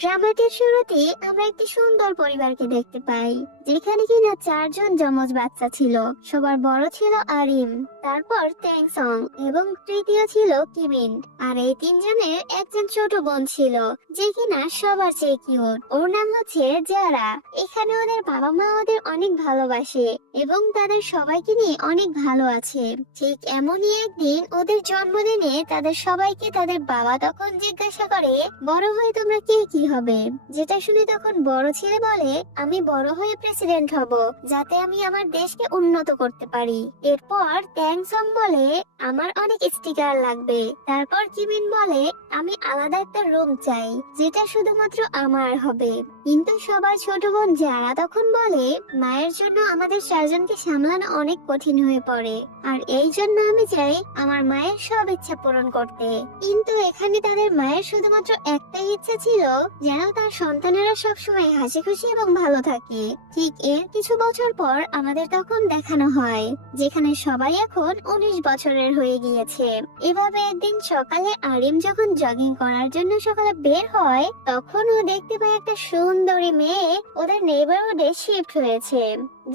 ড্রামাটির শুরুতে আমরা একটি সুন্দর পরিবারকে দেখতে পাই, যেখানে কিনা 4জন যমজ বাচ্চা ছিল। সবার বড় ছিল আরিম, তারপর ট্যাংসং এবং তৃতীয় ছিল কিমিন। আর এই তিনজনের একজন ছোট বোন ছিল, যে কিনা সবার চেয়ে কিউট। ওর নাম হচ্ছে যারা। এখানে ওদের বাবা মা ওদের অনেক ভালোবাসে এবং তাদের সবাইকে নিয়ে অনেক ভালো আছে। ঠিক এমনই একদিন ওদের জন্মদিনে তাদের সবাইকে তাদের বাবা তখন জিজ্ঞাসা করে, বড় হয়ে তোমরা কে কি হবে? যেটা শুনে তখন বড় ছেলে বলে, আমি বড় হয়ে প্রেসিডেন্ট হব, যাতে আমি আমার দেশকে উন্নত করতে পারি। এরপর ট্যাংসং বলে, আমার অনেক স্টিকার লাগবে। তারপর কিমিন বলে, আমি আলাদা একটা রুম চাই, যেটা শুধুমাত্র আমার হবে। কিন্তু সবার ছোট বোন যারা তখন বলে, মায়ের জন্য আমাদের 4জনকে সামলানো অনেক কঠিন হয়ে পড়ে, আর এই জন্য আমি চাই আমার মায়ের সব ইচ্ছা পূরণ করতে। কিন্তু এখানে তাদের মায়ের শুধুমাত্র একটাই ইচ্ছা ছিল, যেন তার সন্তানেরা সবসময় হাসি খুশি এবং ভালো থাকে। ঠিক এর কিছু বছর পর আমাদের তখন দেখানো হয়, যেখানে সবাই এখন 19 বছরের হয়ে গিয়েছে। এভাবে একদিন সকালে আরিম যখন জগিং করার জন্য সকালে বের হয়, তখন ও দেখতে পায় একটা সুন্দরী মেয়ে ওদের নেইবারহুডে শিফট হয়েছে,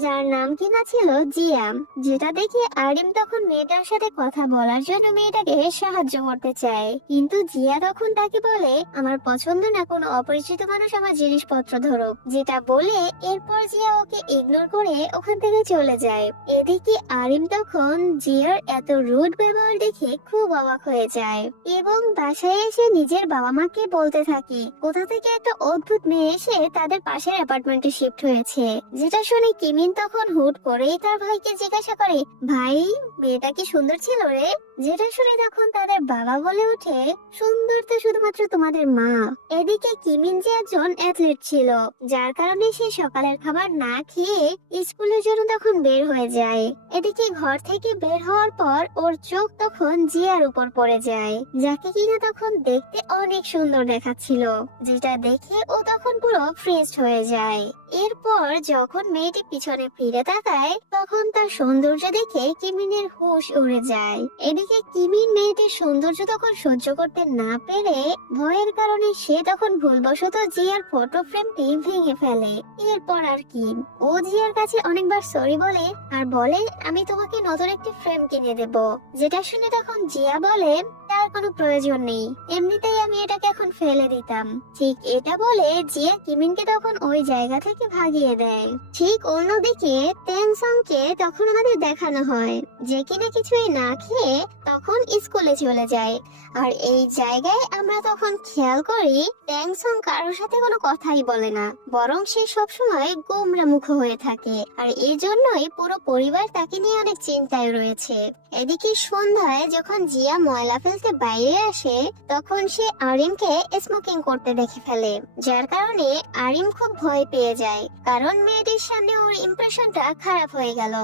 যার নাম কিনা ছিল জিয়া। যেটা দেখে আরিম তখন মেয়েটার সাথে কথা বলার জন্য মেয়েটাকে সাহায্য করতে চায়, কিন্তু জিয়া তখন তাকে বলে, আমার পছন্দ না কোনো অপরিচিত মানুষ আমার জিনিসপত্র ধরুক। যেটা বলে এরপর জিয়া ওকে ইগনোর করে ওখান থেকে চলে যায়। এদিকে আরিম তখন জিয়ার এত রুড ব্যবহার দেখে খুব অবাক হয়ে যায় এবং বাসায় এসে নিজের বাবা মাকে বলতে থাকে, কোথা থেকে একটা অদ্ভুত মেয়ে এসে তাদের পাশের অ্যাপার্টমেন্টে শিফট হয়েছে। যেটা শুনে কিমিন তখন হুট করেই তার ভাইকে জিজ্ঞাসা করে, ভাই, মেয়েটা কি সুন্দর ছিল রে? যেটা শুনে তখন তাদের বাবা বলে ওঠে, সুন্দর তো শুধুমাত্র তোমাদের মা। এদিকে কিমিন যে একজন অ্যাথলেট ছিল, যার কারণে সে সকালের খাবার না খেয়ে স্কুলের জন্য তখন বের হয়ে যায়। এদিকে ঘর থেকে বের হওয়ার পর ওর চোখ তখন জিয়ার উপর পড়ে যায়, যাকে কিনা তখন দেখতে অনেক সুন্দর দেখাচ্ছিল। যেটা দেখে ও তখন পুরো ফ্রেশ হয়ে যায়। এরপর যখন মেয়েটি পিছনে ফিরে তাকায়, তখন তার সৌন্দর্য দেখে কিমিনের হুঁশ উড়ে যায়। এদিকে কিমিন মেয়েটির সৌন্দর্য তখন সহ্য করতে না পেরে ভয়ের কারণে সে তখন ভুলবশত জিয়ার ফটো ফ্রেমটি ভেঙে ফেলে। এরপর আর কি, ও জিয়ার কাছে অনেকবার সরি বলে আর বলে, আমি তোমাকে নতুন একটি ফ্রেম কিনে দেব। যেটা শুনে তখন জিয়া বলে, তার কোনো প্রয়োজন নেই, এমনিতেই আমি এটাকে এখন ফেলে দিতাম। ঠিক এটা বলে জিয়া কিমিনকে তখন ওই জায়গা থেকে ভাগিয়ে দেয়। ঠিক অন্যদিকে ট্যাংসংকে তখন আমাদের দেখানো হয়, যে কিনা কিছুই না খেয়ে তখন স্কুলে চলে যায়। আর এই জায়গায় আমরা তখন খেয়াল করি, ট্যাংসং কারোর সাথে কোনো কথাই বলে না, বরং সে সবসময় গোমরা মুখ হয়ে থাকে। আর এই জন্যই পুরো পরিবার তাকে নিয়ে অনেক চিন্তায় রয়েছে। এদিকে সন্ধ্যায় যখন জিয়া ময়লা ফেলতে বাইরে আসে, তখন সে আরিমকে স্মোকিং করতে দেখে ফেলে, যার কারণে আরিম খুব ভয় পেয়ে যায়, কারণ মেয়েটির সামনে ওর ইমপ্রেশনটা খারাপ হয়ে গেল।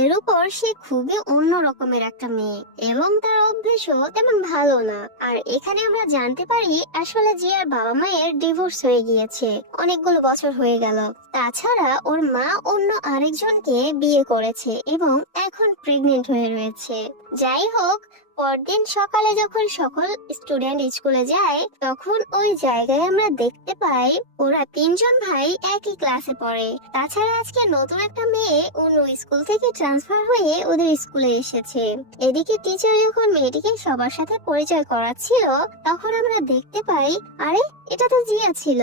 এর উপর সে খুবই অন্য রকমের একটা মেয়ে এবং তার অভ্যেসও তেমন ভালো না। আর এখানে আমরা জানতে পারি আসলে জিয়ার বাবা মায়ের ডিভোর্স হয়ে গিয়েছে, অনেকগুলো বছর হয়ে গেল। তাছাড়া ওর মা অন্য আরেকজনকে বিয়ে করেছে এবং এখন প্রেগনেন্ট হয়ে রয়েছে। যাই হোক, পরদিন সকালে যখন সকল স্টুডেন্ট স্কুলে যায়, তখন ওই জায়গায় আমরা দেখতে পাই ওরা 3জন ভাই একই ক্লাসে পড়ে। তাছাড়া আজকে নতুন একটা মেয়ে অন্য স্কুল থেকে ট্রান্সফার হয়ে ওদের স্কুলে এসেছে। এদিকে টিচার যখন মেয়েটিকে সবার সাথে পরিচয় করাচ্ছিল, তখন আমরা দেখতে পাই, আরে এটা তো জিয়া ছিল।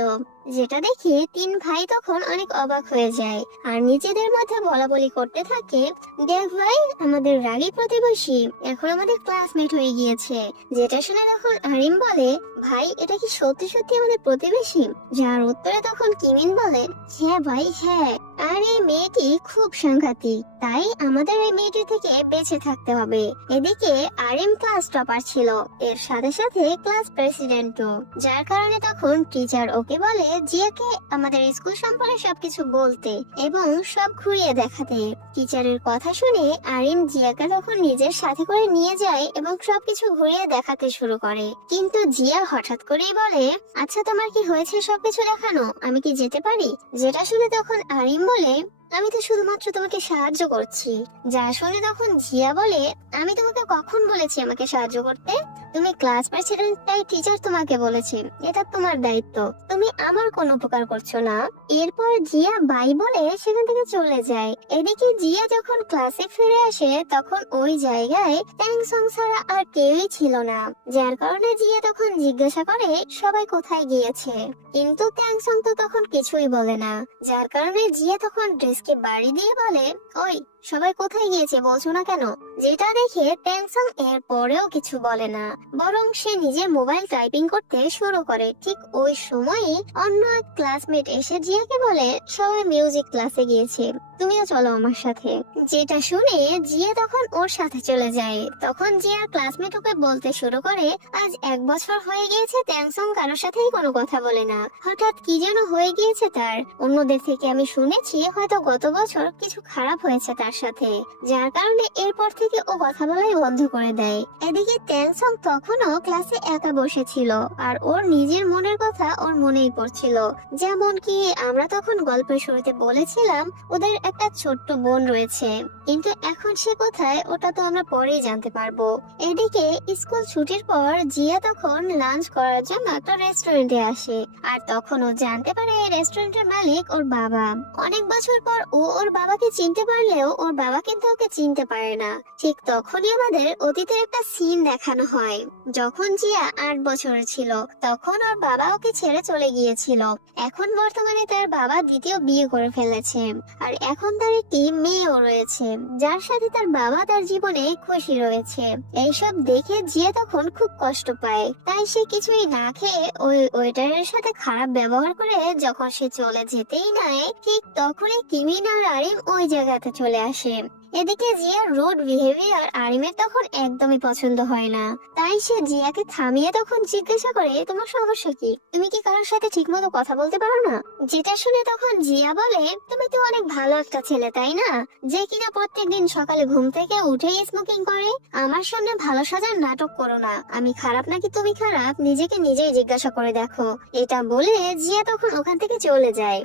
যেটা দেখে 3 ভাই তখন অনেক অবাক হয়ে যায় আর নিজেদের মধ্যে বলাবলি করতে থাকে, দেখ ভাই, আমাদের রাগী প্রতিবেশী এখন আমাদের ক্লাসমেট হয়ে গিয়েছে। যেটা শুনে তখন আরিম বলে, ভাই, এটা কি সত্যি সত্যি আমাদের প্রতিবেশী? যার উত্তরে তখন কিমিন বলে, হ্যাঁ ভাই, হ্যাঁ। আর এই মেয়েটি খুব সাংঘাতিক, তাই আমাদের এই মেয়েটি থেকে বেঁচে থাকতে হবে। এদিকে আরিম ক্লাস টপার ছিল, এর সাথে সাথে ক্লাস প্রেসিডেন্টও, যার কারণে তখন টিচার ওকে বলে জিয়াকে আমাদের স্কুল সম্পর্কে সবকিছু বলতে এবং সব ঘুরিয়ে দেখাতে। টিচারের কথা শুনে আরিম জিয়াকে তখন নিজের সাথে করে নিয়ে যায় এবং সবকিছু ঘুরিয়ে দেখাতে শুরু করে। কিন্তু জিয়া হঠাৎ করেই বলে, আচ্ছা, তোমার কি হয়েছে সবকিছু দেখানো, আমি কি যেতে পারি? যেটা শুনে তখন আরিম বলে, আমি তো শুধুমাত্র তোমাকে সাহায্য করছি। যা শুনে তখন জিয়া বলে, আমি তোমাকে কখন বলেছি আমাকে সাহায্য করতে? তুমি ক্লাস প্রেসিডেন্ট, তাই টিচার তোমাকে বলেছে, এটা তোমার দায়িত্ব। তুমি আমার কোনো উপকার করছো না। এরপর জিয়া বাই বলে সেখান থেকে চলে যায়। এদিকে জিয়া যখন ক্লাসে ফিরে আসে তখন ওই জায়গায় ট্যাংসং ছাড়া আর কেউই ছিল না, যার কারণে জিয়া তখন জিজ্ঞাসা করে সবাই কোথায় গিয়েছে, কিন্তু ট্যাংসং তো তখন কিছুই বলে না, যার কারণে জিয়া তখন ড্রেসকে বাড়ি দিয়ে বলে, ওই সবাই কোথায় গিয়েছে বলছো না কেন? যেটা দেখে ট্যাংসং এর পরেও কিছু বলে না, বরং সে নিজের মোবাইল টাইপিং করতে শুরু করে। ঠিক ওই সময়ই অন্য এক ক্লাসমেট এসে জিয়াকে বলে, সবাই মিউজিক ক্লাসে গিয়েছে, তুমিও চলো আমার সাথে। যেটা শুনে জিয়া তখন ওর সাথে চলে যায়। তখন জিয়ার ক্লাসমেট ওকে বলতে শুরু করে, আজ 1 বছর হয়ে গিয়েছে ট্যাংসং কারোর সাথেই কোনো কথা বলে না, হঠাৎ কি যেন হয়ে গিয়েছে তার। অন্যদের থেকে আমি শুনেছি হয়তো গত বছর কিছু খারাপ হয়েছে তার সাথে, যার কারণে এরপর থেকে ও কথা বলাই বন্ধ করে দেয়। এদিকে ট্যাংসং তখনও ক্লাসে একা বসেছিল আর ওর নিজের মনের কথা ওর মনেই পড়ছিল। যেমন কি আমরা তখন গল্পের শুরুতে বলেছিলাম ওদের একটা ছোট্ট বোন রয়েছে, কিন্তু এখন সে কোথায় ওটা তো আমরা পরেই জানতে পারবো। এদিকে স্কুল ছুটির পর জিয়া তখন লাঞ্চ করার জন্য একটা রেস্টুরেন্টে আসে, আর তখন ও জানতে পারে এই রেস্টুরেন্টের মালিক ওর বাবা। অনেক বছর পর ও ওর বাবাকে চিনতে পারলেও ওর বাবা কিন্তু ওকে চিনতে পারে না। ঠিক তখনই আমাদের অতীতের একটা সিন দেখানো হয়, যখন জিয়া 8 বছরের ছিল তখন ওর বাবা ওকে ছেড়ে চলে গিয়েছিল। এখন বর্তমানে তার বাবা দ্বিতীয় বিয়ে করে ফেলেছে, আর এখন তার একটি মেয়েও রয়েছে, যার সাথে তার বাবা তার জীবনে খুশি রয়েছে। এইসব দেখে জিয়া তখন খুব কষ্ট পায়, তাই সে কিছুই না খেয়ে ওই ওয়েটারের সাথে খারাপ ব্যবহার করে যখন সে চলে যেতেই নাই, ঠিক তখনই কিমিন আর আরিম ওই জায়গাতে চলে আসে। এদিকে জিয়ার রুড বিহেভিয়ার আরিমের তখন একদমই পছন্দ হয় না, তাই সে জিয়াকে থামিয়ে তখন জিজ্ঞাসা করে, তোমার সমস্যা কি? তুমি কি কারোর সাথে ঠিকমতো কথা বলতে পারো না? যেটা শুনে তখন জিয়া বলে, তুমি তো অনেক ভালো একটা ছেলে তাই না, যে কিনা প্রত্যেকদিন সকালে ঘুম থেকে উঠেই স্মোকিং করে। আমার সামনে ভালো সাজার নাটক করো না, আমি খারাপ নাকি তুমি খারাপ নিজেকে নিজেই জিজ্ঞাসা করে দেখো। এটা বলে জিয়া তখন ওখান থেকে চলে যায়।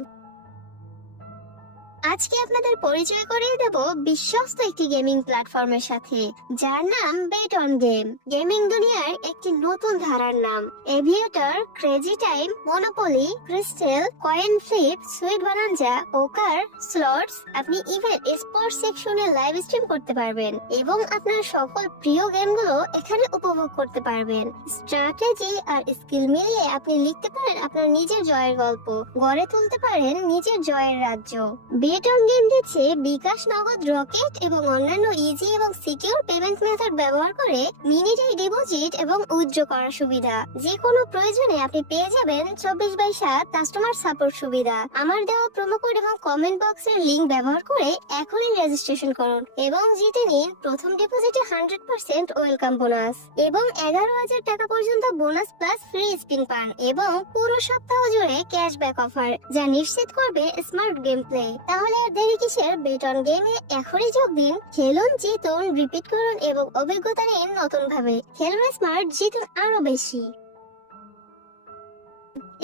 আজকে আপনাদের পরিচয় করিয়ে দেব বিশ্বস্ত একটি গেমিং প্ল্যাটফর্মের সাথে, যার নাম বেট অন গেম। গেমিং দুনিয়ার একটি নতুন ধারার নাম। Aviator, Crazy Time, Monopoly, Crystal, Coin Flip, Sweet Bonanza, poker, slots, আপনি ইভেন স্পোর্টস সেকশনে লাইভ স্ট্রিম করতে পারবেন এবং আপনার সকল প্রিয় গেমগুলো এখানে উপভোগ করতে পারবেন। স্ট্র্যাটেজি আর স্কিল মিলিয়ে আপনি লিখতে পারেন আপনার নিজের জয়ের গল্প, গড়ে তুলতে পারেন নিজের জয়ের রাজ্য। বেট অন গেম দিচ্ছে বিকাশ, নগদ, রকেট এবং অন্যান্য ইজি এবং সিকিউর পেমেন্ট মেথড ব্যবহার করে মিনিটে ডিপোজিট এবং উইথড্র করার সুবিধা। যে কোনো প্রয়োজনে আপনি পেয়ে যাবেন 24/7 কাস্টমার সাপোর্ট সুবিধা। আমার দেওয়া প্রোমো কোড এবং কমেন্ট বক্সের লিংক ব্যবহার করে এখনই রেজিস্ট্রেশন করুন এবং জিতে নিন প্রথম ডিপোজিটে 100% ওয়েলকাম বোনাস এবং 11,000 টাকা পর্যন্ত বোনাস প্লাস ফ্রি স্পিন পান এবং পুরো সপ্তাহ জুড়ে ক্যাশব্যাক অফার, যা নিশ্চিত করবে স্মার্ট গেম প্লে। তাহলে আর দেরি কিসের? বেট অন গেমে এখনই যোগ দিন। খেলুন, জিতুন, রিপিট করুন এবং অভিজ্ঞতা নিন নতুন ভাবে। খেলুন স্মার্ট, জিতুন আরো বেশি।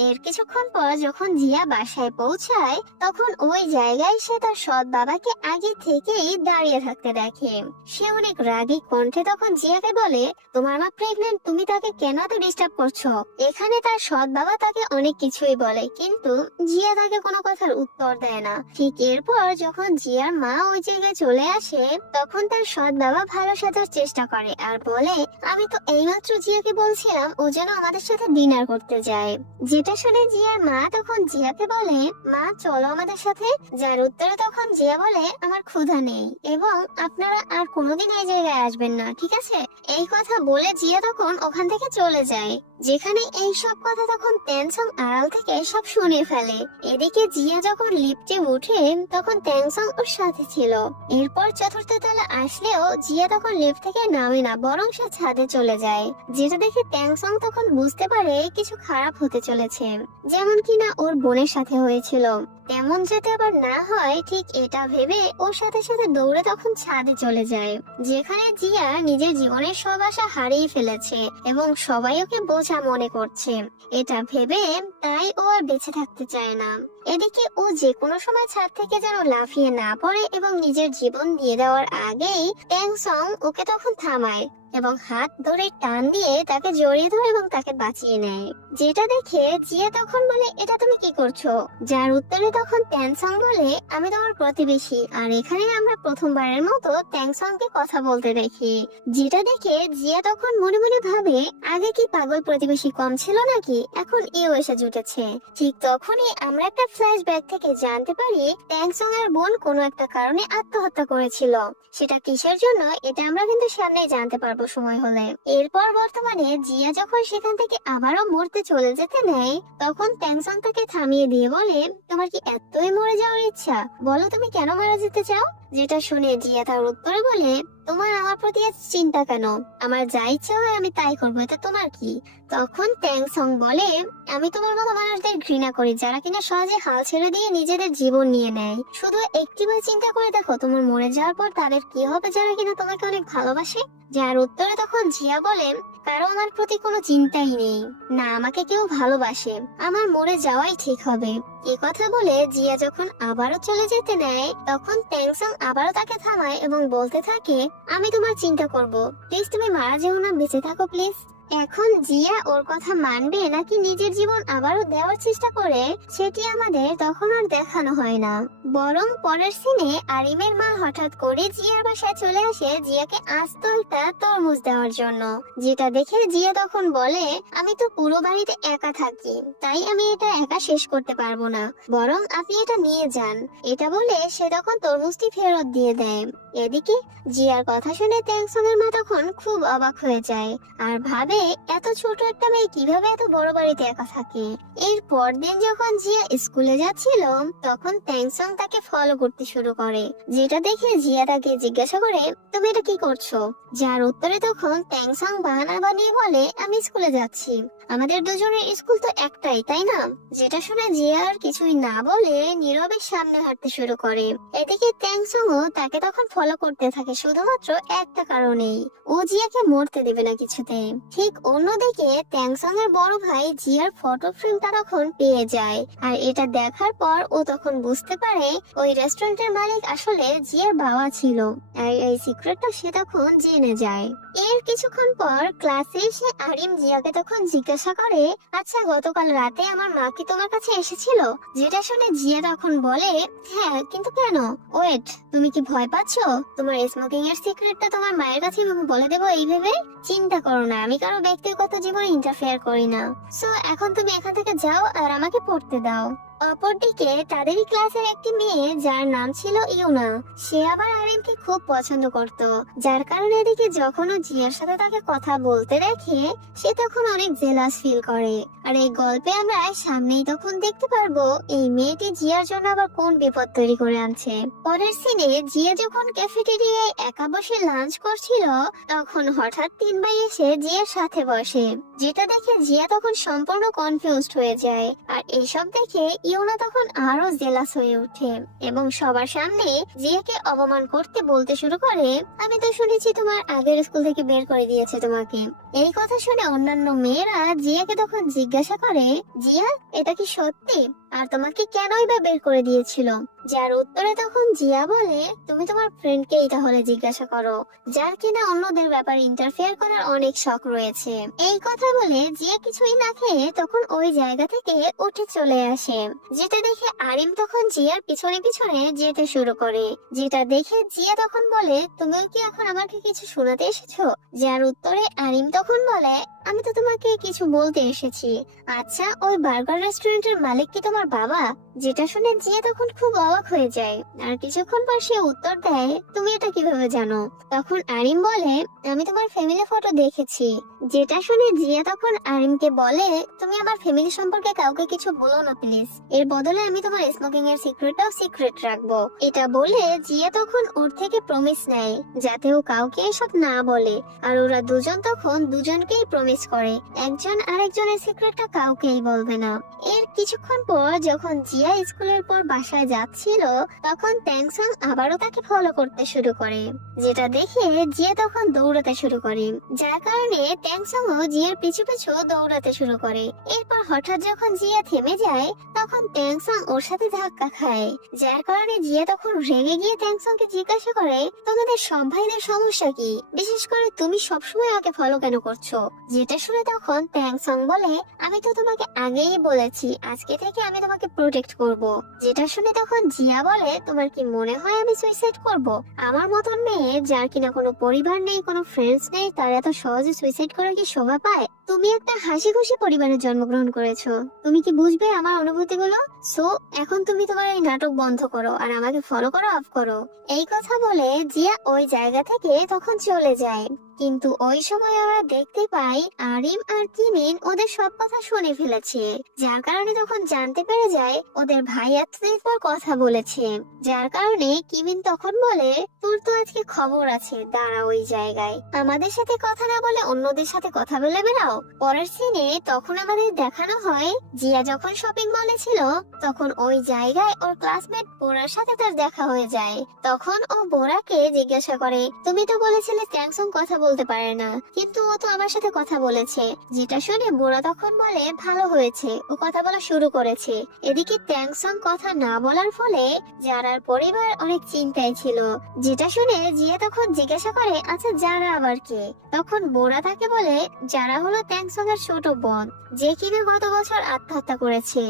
এর কিছুক্ষণ পর যখন জিয়া বাসায় পৌঁছায় তখন ওই জায়গায় সে তার সৎ বাবাকে আগে থেকেই দাঁড়িয়ে থাকতে দেখে। সে অনেক রাগী কণ্ঠে তখন জিয়াকে বলে, তোমার মা প্রেগন্যান্ট, তুমি তাকে কেন এত ডিস্টার্ব করছো? এখানে তার সৎ বাবা তাকে অনেক কিছুই বলে, কিন্তু জিয়া তাকে কোনো কথার উত্তর দেয় না। ঠিক এরপর যখন জিয়ার মা ওই জায়গায় চলে আসে তখন তার সৎ বাবা ভালো সাজার চেষ্টা করে আর বলে, আমি তো এইমাত্র জিয়াকে বলছিলাম ও যেন আমাদের সাথে ডিনার করতে যায়। যেটা শুনে জিয়ার মা তখন জিয়াকে বলে, মা চলো আমাদের সাথে। যার উত্তরে তখন জিয়া বলে, আমার ক্ষুধা নেই এবং আপনারা আর কোনোদিন এই জায়গায় আসবেন না, ঠিক আছে? এই কথা বলে জিয়া তখন ওখান থেকে চলে যায়, যেখানে এই সব কথা তখন ট্যাংসং আড়াল থেকে সব শুনে ফেলে। এদিকে জিয়া যখন লিফটে উঠে তখন ট্যাংসং ওর সাথে ছিল। এরপর চতুর্থ তলা আসলেও জিয়া তখন লিফট থেকে নামে না, বরং সে ছাদে চলে যায়। যেটা দেখে ট্যাংসং তখন বুঝতে পারে কিছু খারাপ হতে চলেছে, যেমন কিনা ওর বোনের সাথে হয়েছিল। তেমন যাতে আবার না হয় ঠিক এটা ভেবে ওর সাথে সাথে দৌড়ে তখন ছাদে চলে যায়, যেখানে জিয়া নিজের জীবনের সব আশা হারিয়ে ফেলেছে এবং সবাই ওকে বোঝা মনে করছে। এটা ভেবে তাই ও আর বেঁচে থাকতে চায় না। এদিকে ও যে কোনো সময় ছাদ থেকে যেন লাফিয়ে না পড়ে এবং নিজের জীবন দিয়ে দেওয়ার আগেই ট্যাংসং ওকে তখন থামায় এবং হাত ধরে টান দিয়ে তাকে জড়িয়ে ধরে এবং তাকে বাঁচিয়ে নেয়। যেটা দেখে জিয়া তখন বলে, এটা তুমি কি করছো? যার উত্তরে তখন ট্যাংসং বলে, আমি তোমার প্রতিবেশী আর এখানে আমরা প্রথমবারের মতো ট্যাংসংকে কথা বলতে দেখি। যেটা দেখে জিয়া তখন মনে মনে ভাবে, আগে কি পাগল প্রতিবেশী কম ছিল নাকি, এখন এও এসে জুটেছে। ঠিক তখনই আমরা একটা ফ্ল্যাশব্যাক থেকে জানতে পারি ট্যাংসং এর বোন কোনো একটা কারণে আত্মহত্যা করেছিল। সেটা কিসের জন্য এটা আমরা কিন্তু সামনেই জানতে পারবো সময় হলে। এরপর বর্তমানে জিয়া যখন সেখান থেকে আবারও মরতে চলে যেতে নেয়, তখন ট্যাংসং তাকে থামিয়ে দিয়ে বলে, তোমার কি এতই মরে যাওয়ার ইচ্ছা? বলো তুমি কেন মারা যেতে চাও? যেটা শুনে জিয়া তার উত্তরে বলে, তোমার আমার প্রতি এত চিন্তা কেন? আমার যা ইচ্ছা হয় আমি তাই করবো, এটা তোমার কি? তখন ট্যাংসং বলে, আমি তোমার মতো মানুষদের ঘৃণা করি যারা কিনা সহজে হাল ছেড়ে দিয়ে নিজেদের জীবন নিয়ে নেয়। শুধু একটিবার চিন্তা করে দেখো তোমার মরে যাওয়ার পর তাদের কি হবে যারা কিনা তোমাকে অনেক ভালোবাসে। যার উত্তরে তখন জিয়া বলে, কারো আমার প্রতি কোনো চিন্তাই নেই, না আমাকে কেউ ভালোবাসে, আমার মরে যাওয়াই ঠিক হবে। এই কথা বলে জিয়া যখন আবারও চলে যেতে নেয়, তখন ট্যাংসং আবারও তাকে থামায় এবং বলতে থাকে, আমি তোমার চিন্তা করব, প্লিজ তুমি মারা যেও না, বেঁচে থাকো প্লিজ। এখন জিয়া ওর কথা মানবে নাকি নিজের জীবন আবারও দেওয়ার চেষ্টা করে, সেটি আমাদের তখন আর দেখানো হয় না। বরং পরের সিনে আরিমের মা হঠাৎ করে জিয়ার বাসায় চলে আসে জিয়াকে আস্ত একটা তরমুজ দেওয়ার জন্য। যেটা দেখে জিয়া তখন বলে, আমি তো পুরো বাড়িতে একা থাকি, তাই আমি এটা একা শেষ করতে পারবো না, বরং আপনি এটা নিয়ে যান। এটা বলে সে তখন তরমুজটি ফেরত দিয়ে দেয়। এদিকে জিয়ার কথা শুনে ট্যাংসং এর মা তখন খুব অবাক হয়ে যায় আর ভাবে, এত ছোট একটা মেয়ে কিভাবে এত বড় বাড়িতে একা থাকে। এর পরদিন যখন জিয়া স্কুলে যাচ্ছিল, তখন ট্যাংসং তাকে ফলো করতে শুরু করে। যেটা দেখে জিয়া তাকে জিজ্ঞাসা করে, তুমি এটা কি করছো? যার উত্তরে তখন ট্যাংসং বাহানা বানিয়ে বলে, আমি স্কুলে যাচ্ছি, আমাদের দুজনের স্কুল তো একটাই, তাই না? যেটা শুনে জিয়া আর কিছুই না বলে নীরবে সামনে হাঁটতে শুরু করে। এদিকে ট্যাংসং ও তাকে তখন ফলো করতে থাকে শুধুমাত্র একটা কারণেই, ও জিয়াকে মরতে দেবে না কিছুতে। ঠিক অন্যদিকে ট্যাংসং এর বড় ভাই জিয়ার ফটো ফ্রেমটা তখন পেয়ে যায়, আর এটা দেখার পর ও তখন বুঝতে পারে ওই রেস্টুরেন্টের মালিক আসলে জিয়ার বাবা ছিল, আর এই সিক্রেটটা সে তখন জেনে যায়। এর কিছুক্ষণ পর ক্লাসে এসে আরিম জিয়াকে তখন জিজ্ঞাসা করে, আচ্ছা গতকাল রাতে আমার মা কি তোমার কাছে এসেছিল? যেটা শুনে জিয়া তখন বলে, হ্যাঁ, কিন্তু কেন? ওয়েট, তুমি কি ভয় পাচ্ছ? তোমার স্মোকিং এর সিক্রেটটা তোমার মায়ের কাছে বলে দেবো এই ভেবে? চিন্তা করো না, আমি কারো ব্যক্তিগত জীবনে ইন্টারফেয়ার করি না। সো এখন তুমি এখান থেকে যাও আর আমাকে পড়তে দাও। অপরদিকে তাদেরই ক্লাসের একটি মেয়ে যার নাম ছিল ইউনা, সে আবার আরিমকে খুব পছন্দ করত, যার কারণে এদিকে যখন ও জিয়ার সাথে তাকে কথা বলতে দেখে সে তখন অনেক জেলাস ফিল করে। আর এই গল্পে আমরা সামনেই তখন দেখতে পারবো এই মেয়েটি জিয়ার জন্য আবার কোন বিপদ তৈরি করে আনছে। পরের সিনে জিয়া যখন ক্যাফেটেরিয়ায় একা বসে লাঞ্চ করছিল, তখন হঠাৎ তিন ভাই এসে জিয়ার সাথে বসে। যেটা দেখে জিয়া তখন সম্পূর্ণ কনফিউজড হয়ে যায়, আর এইসব দেখে ইউনা তখন আরো জেলাস হয়ে ওঠে এবং সবার সামনে জিয়াকে অপমান করতে বলতে শুরু করে, আমি তো শুনেছি তোমার আগের স্কুল থেকে বের করে দিয়েছে তোমাকে। এই কথা শুনে অন্যান্য মেয়েরা জিয়াকে তখন জিজ্ঞাসা করে, জিয়া এটা কি সত্যি? আর তোমাকে কেনই বা বের করে দিয়েছিল? যার উত্তরে তখন জিয়া বলে, তুমি তোমার ফ্রেন্ডকেই তাহলে জিজ্ঞাসা করো, যার কিনা অন্যদের ব্যাপারে ইন্টারফেয়ার করার অনেক শখ রয়েছে। এই কথা বলে জিয়া কিছুই না খেয়ে তখন ওই জায়গা থেকে উঠে চলে আসে। যেটা দেখে আরিম তখন জিয়ার পিছনে পিছনে যেতে শুরু করে। যেটা দেখে জিয়া তখন বলে, তুমি কি এখন আমাকে কিছু শোনাতে এসেছো? যার উত্তরে আরিম তখন বলে, আমি তো তোমাকে কিছু বলতে এসেছি। আচ্ছা, ওই বার্গার রেস্টুরেন্টের মালিক কি তোমার বাবা? যেটা শুনে জিয়া তখন খুব অবাক হয়ে যায়, আর কিছুক্ষণ পর সে উত্তর দেয়, তুমি এটা কিভাবে জানো? তখন আরিম বলে, আমি তোমার ফ্যামিলি ফটো দেখেছি। যেটা শুনে জিয়া তখন আরিমকে বলে, তুমি আমার ফ্যামিলি সম্পর্কে কাউকে কিছু বলো না প্লিজ, এর বদলে আমি তোমার স্মোকিং এর সিক্রেটটাও সিক্রেট রাখবো। এটা বলে জিয়া তখন ওর থেকে প্রমিস নেয় যাতে ও কাউকে এসব না বলে, আর ওরা দুজন তখন দুজনকেই প্রমিস প্রমিস করে একজন আরেকজনের সিক্রেটটা কাউকেই বলবে না। এর কিছুক্ষণ পর যখন জিয়া স্কুলের পর বাসায় যাচ্ছিল তখন ট্যাংসং আবারও তাকে ফলো করতে শুরু করে, যেটা দেখে জিয়া তখন দৌড়াতে শুরু করে, যার কারণে ট্যাংসংও জিয়ার পিছু পিছু দৌড়াতে শুরু করে। এরপর হঠাৎ যখন জিয়া থেমে যায় তখন ট্যাংসং ওর সাথে ধাক্কা খায়, যার কারণে জিয়া তখন রেগে গিয়ে ট্যাংসংকে জিজ্ঞাসা করে তোমাদের সব ভাইদের সমস্যা কি, বিশেষ করে তুমি সবসময় আমাকে ফলো কেন করছো। যেটা শুনে তখন ট্যাংসং বলে আমি তো তোমাকে আগেই বলেছি আজকে থেকে আমি তোমাকে প্রোটেক্ট করব। যেটা শুনে তখন জিয়া বলে তোমার কি মনে হয় আমি সুইসাইড করব? আমার মতন মেয়ে যার কিনা কোনো পরিবার নেই, কোনো ফ্রেন্ডস নেই, তার এত সহজে সুইসাইড করা কি শোভা পায়? তুমি একটা হাসি খুশি পরিবারে জন্মগ্রহণ করেছো, তুমি কি বুঝবে আমার অনুভূতিগুলো? সো এখন তুমি তোমার এই নাটক বন্ধ করো আর আমাকে ফলো করা অফ করো। এই কথা বলে জিয়া ওই জায়গা থেকে তখন চলে যায়। কিন্তু ওই সময় আমরা দেখতে পাই আরিম আর কিমিন ওদের সব কথা শুনে ফেলেছে, যার কারণে তখন জানতে পেরে যায় ওদের ভাই এতদিন পর কথা বলেছে। যার কারণে কিমিন তখন বলে তোর তো আজকে খবর আছে, দাঁড়া ওই জায়গায়, আমাদের সাথে কথা না বলে অন্যদের সাথে কথা বলে বেড়াও। পরের সিনে তখন আমাদের দেখানো হয় জিয়া যখন শপিং মলে ছিল তখন ওই জায়গায় ওর ক্লাসমেট বোরার সাথে তার দেখা হয়ে যায়। তখন ও বোরাকে জিজ্ঞাসা করে তুমি তো বলেছিলে ট্যাংসং কথা বলতে পারে না, কিন্তু ও তো আমার সাথে কথা বলেছে। যেটা শুনে বোরা তখন বলে ভালো হয়েছে, ও কথা বলা শুরু করেছে। এদিকে ট্যাংসং কথা না বলার ফলে জারার পরিবার অনেক চিন্তায় ছিল। যেটা শুনে জিয়া তখন জিজ্ঞাসা করে আচ্ছা যারা আবার কে? তখন বোরা তাকে বলে যারা হলো ট্যাংসং এর ছোট বোন, যে কিনা গত বছর আত্মহত্যা করেছে।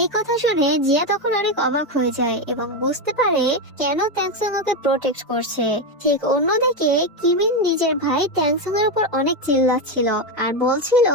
এই কথা শুনে জিয়া তখন অনেক অবাক হয়ে যায় এবং বুঝতে পারে কেন ট্যাংসং ওকে প্রোটেক্ট করছে। ঠিক অন্যদিকে কিমিন নিজের ভাই ট্যাংসং এর উপর অনেক চিল্লাচ্ছিল আর বলছিল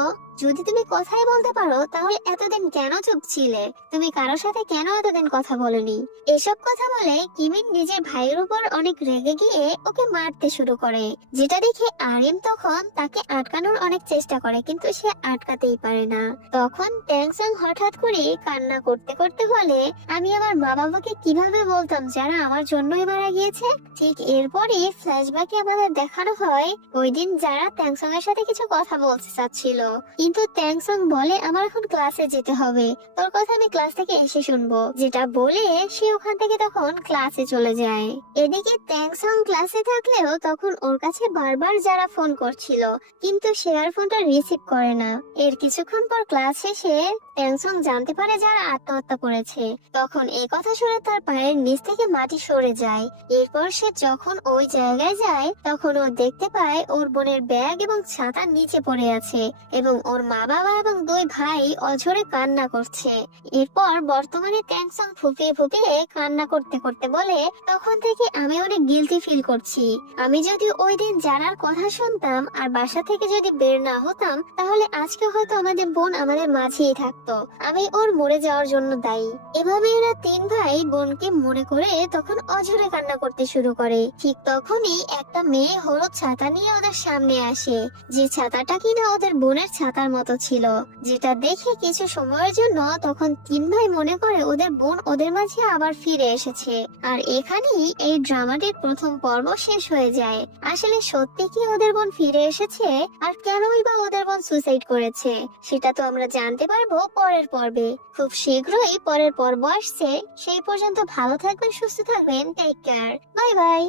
যদি তুমি কথাই বলতে পারো তাহলে এতদিন কেন চুপ ছিলে, তুমি কারোর সাথে কেন এতদিন কথা বলনি? এসব কথা বলে কিমিন নিজের ভাইয়ের উপর অনেক রেগে গিয়ে ওকে মারতে শুরু করে। যেটা দেখে আরিম তখন তাকে আটকানোর অনেক চেষ্টা করে কিন্তু সে আটকাতেই পারে না। তখন ট্যাংসং হঠাৎ করে কান্না করতে করতে বলে আমি আমার মা বাবাকে কিভাবে বলতাম যারা আমার জন্যই মারা গিয়েছে। ঠিক এরপরে ফ্ল্যাশব্যাকে আমাদের দেখানো হয় ওই দিন যারা ট্যাংসং এর সাথে কিছু কথা বলতে চাচ্ছিল, কিন্তু ট্যাংসং বলে আমার এখন ক্লাসে যেতে হবে, তোর কথা আমি ক্লাস থেকে এসে শুনবো। যেটা বলে সে ওখান থেকে তখন ক্লাসে চলে যায়। এদিকে ট্যাংসং ক্লাসে থাকলেও তখন ওর কাছে বারবার যারা ফোন করছিল কিন্তু সে আর ফোনটা রিসিভ করে না। এর কিছুক্ষণ পর ক্লাস শেষে ট্যাংসং জানতে পারে যারা আত্মহত্যা করেছে। তখন এই কথা শুনে তার পায়ের নিচ থেকে মাটি সরে যায়। এরপর সে যখন ওই জায়গায় যায় তখন ও দেখতে পায় ওর বোনের ব্যাগ এবং ছাতা নিচে পড়ে আছে এবং ওর মা বাবা এবং দুই ভাই অঝরে কান্না করছে। এরপর বর্তমানে ট্যাংসং ফুপিয়ে ফুপিয়ে কান্না করতে করতে বলে তখন থেকে আমি অনেক গিলটি ফিল করছি। আমি যদি ওই দিন জানার কথা শুনতাম আর বাসা থেকে যদি বের না হতাম তাহলে আজকে হয়তো আমাদের বোন আমাদের মাঝেই থাকতো, আমি ওর মরে যাওয়ার জন্য দায়ী। এভাবে এরা তিন ভাই বোনকে মনে করে তখন অঝরে কান্না করতে শুরু করে। ঠিক তখনই একটা মেয়ে হলুদ ছাতা নিয়ে ওদের সামনে আসে, যে ছাতাটা কিনা ওদের বোনের ছাতার মতো ছিল। যেটা দেখে কিছু সময়ের জন্য তখন তিন ভাই মনে করে ওদের বোন ওদের মাঝে আবার ফিরে এসেছে। আর এখানেই এই ড্রামাটির প্রথম পর্ব শেষ হয়ে যায়। আসলে সত্যি কি ওদের বোন ফিরে এসেছে আর কেনই বা ওদের বোন সুইসাইড করেছে সেটা তো আমরা জানতে পারবো পরের পর্বে। খুব শীঘ্রই পরের পর্ব আসছে, সেই পর্যন্ত ভালো থাকবেন, সুস্থ থাকবেন, টেক কেয়ার, বাই বাই।